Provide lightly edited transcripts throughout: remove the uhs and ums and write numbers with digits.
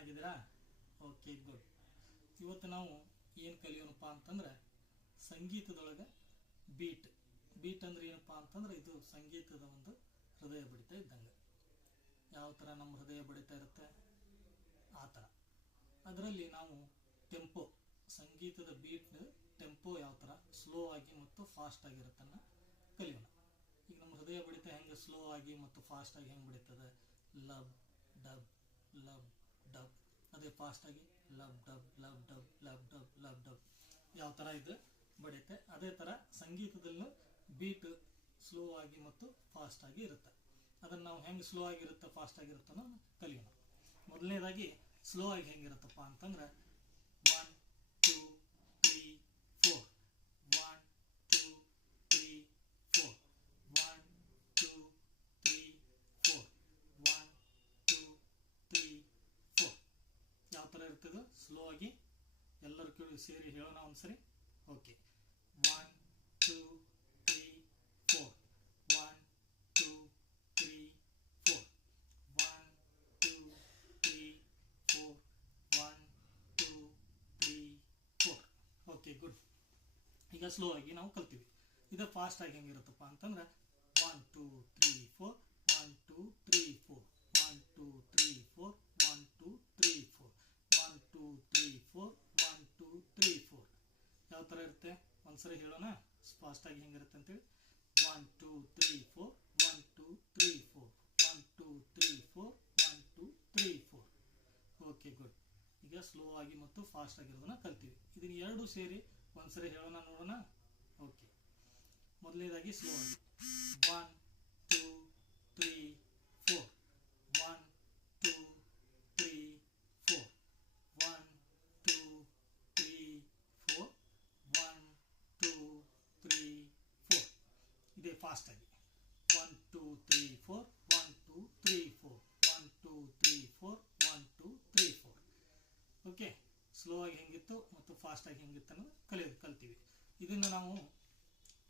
ಚೆನ್ನಾಗಿದ್ದೀರಾ? Okay good. ಇವತ್ತು ನಾವು ಏನು ಕಲಿಯೋಣಪ್ಪ ಅಂತಂದ್ರೆ ಸಂಗೀತದೊಳಗೆ ಬೀಟ್. ಬೀಟ್ ಅಂದ್ರೆ ಏನಪ್ಪ ಅಂತಂದ್ರೆ ಇದು ಸಂಗೀತದ ಒಂದು ಹೃದಯ ಬಡಿತ ಇದ್ದಂಗೆ. ಯಾವ ಥರ ನಮ್ಮ ಹೃದಯ ಬಡಿತ ಇರುತ್ತೆ ಆ ಥರ. ಅದರಲ್ಲಿ ನಾವು ಟೆಂಪೋ, ಸಂಗೀತದ ಬೀಟ್ ಟೆಂಪೋ ಯಾವ ಥರ ಸ್ಲೋ ಆಗಿ ಮತ್ತು ಫಾಸ್ಟ್ ಆಗಿರುತ್ತನ್ನ ಕಲಿಯೋಣ. ಈಗ ನಮ್ಮ ಹೃದಯ ಬಡಿತ ಹೆಂಗೆ ಸ್ಲೋ ಆಗಿ ಮತ್ತು ಫಾಸ್ಟ್ ಆಗಿ ಹೆಂಗೆ ಬಡಿತದೆ, ಲಬ್ ಡಬ್ ಲಬ್ ಡಬ್. ಅದೇ ಫಾಸ್ಟ್ ಆಗಿ ಲಬ್ ಡಬ್ ಲಬ್ ಡಬ್ ಲಬ್ ಡಬ್ ಲಬ್ ಡಬ್ ಯಾವ ಥರ ಇದು ಬಡಿತೆ, ಅದೇ ಥರ ಸಂಗೀತದಲ್ಲೂ ಬೀಟ್ ಸ್ಲೋ ಆಗಿ ಮತ್ತು ಫಾಸ್ಟ್ ಆಗಿ ಇರುತ್ತೆ. ಅದನ್ನು ನಾವು ಹೆಂಗೆ ಸ್ಲೋ ಆಗಿರುತ್ತೆ ಫಾಸ್ಟ್ ಆಗಿರುತ್ತೆ ಅನ್ನೋ ಕಲಿಯೋಣ. ಮೊದಲನೇದಾಗಿ ಸ್ಲೋ ಆಗಿ ಹೆಂಗಿರುತ್ತಪ್ಪ ಅಂತಂದ್ರೆ 1 2 3 4 1 2 3 4 1 2 3 4 1 2 3 4 ಯಾವ ಥರ ಇರ್ತದೆ ಸ್ಲೋ ಆಗಿ. ಎಲ್ಲರೂ ಕೇಳಿ ಸೇರಿ ಹೇಳೋಣ ಒಂದ್ಸರಿ. ಓಕೆ, 1 2 3 4 1 2 3 4 1 2 3 4 1 2 3 4. Okay good. ಈಗ ಸ್ಲೋ ಆಗಿ ನಾವು ಕಲ್ತೀವಿ. ಇದು ಫಾಸ್ಟ್ ಆಗಿ ಹೆಂಗಿರುತ್ತಪ್ಪ ಅಂತಂದ್ರೆ 1 2 3 4 1 2 3 4 1 2 3 4 1 2 3 4 1 2 3 4 1 2 3 4 ಯಾವ ಥರ ಇರುತ್ತೆ ಒಂದ್ಸರಿ ಹೇಳೋಣ ಫಾಸ್ಟ್ ಆಗಿ ಹೆಂಗಿರುತ್ತೆ ಅಂತೇಳಿ. 1 2 3 4 1 2 3 4 1 2 3 4 1 2 3 4. Okay good. ಈಗ ಸ್ಲೋ ಆಗಿ ಮತ್ತು ಫಾಸ್ಟ್ ಆಗಿರೋದನ್ನ ಕಲ್ತೀವಿ. ಇದನ್ನ ಎರಡು ಸೇರಿ ಒಂದ್ಸರಿ ಹೇಳೋಣ ನೋಡೋಣ. ಓಕೆ, ಮೊದಲನೇದಾಗಿ ಸ್ಲೋ ಆಗಿ 1 2 3 4 1 2 3 4 1 2 3 4 1 2 3 4. ಇದೇ ಫಾಸ್ಟ್ ಆಗಿ 1 2 3 4 1 2 3 4 1 2 3 4 1 2 3 4. ಓಕೆ, ಸ್ಲೋ ಆಗಿ ಹೆಂಗಿತ್ತು ಮತ್ತು ಫಾಸ್ಟ್ ಆಗಿ ಹೆಂಗಿತ್ತು ಅನ್ನೋದು ಕಲ್ತೀವಿ. ಇದನ್ನು ನಾವು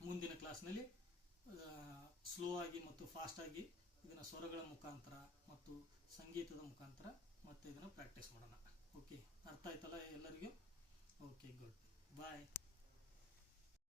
ಮುಂದಿನ ಕ್ಲಾಸ್ನಲ್ಲಿ ಸ್ಲೋ ಆಗಿ ಮತ್ತು ಫಾಸ್ಟ್ ಆಗಿ ಇದನ್ನು ಸ್ವರಗಳ ಮುಖಾಂತರ ಮತ್ತು ಸಂಗೀತದ ಮುಖಾಂತರ ಮತ್ತು ಇದನ್ನು ಪ್ರಾಕ್ಟೀಸ್ ಮಾಡೋಣ. ಓಕೆ, ಅರ್ಥ ಆಯ್ತಲ್ಲ ಎಲ್ಲರಿಗೂ? Okay good. ಬಾಯ್.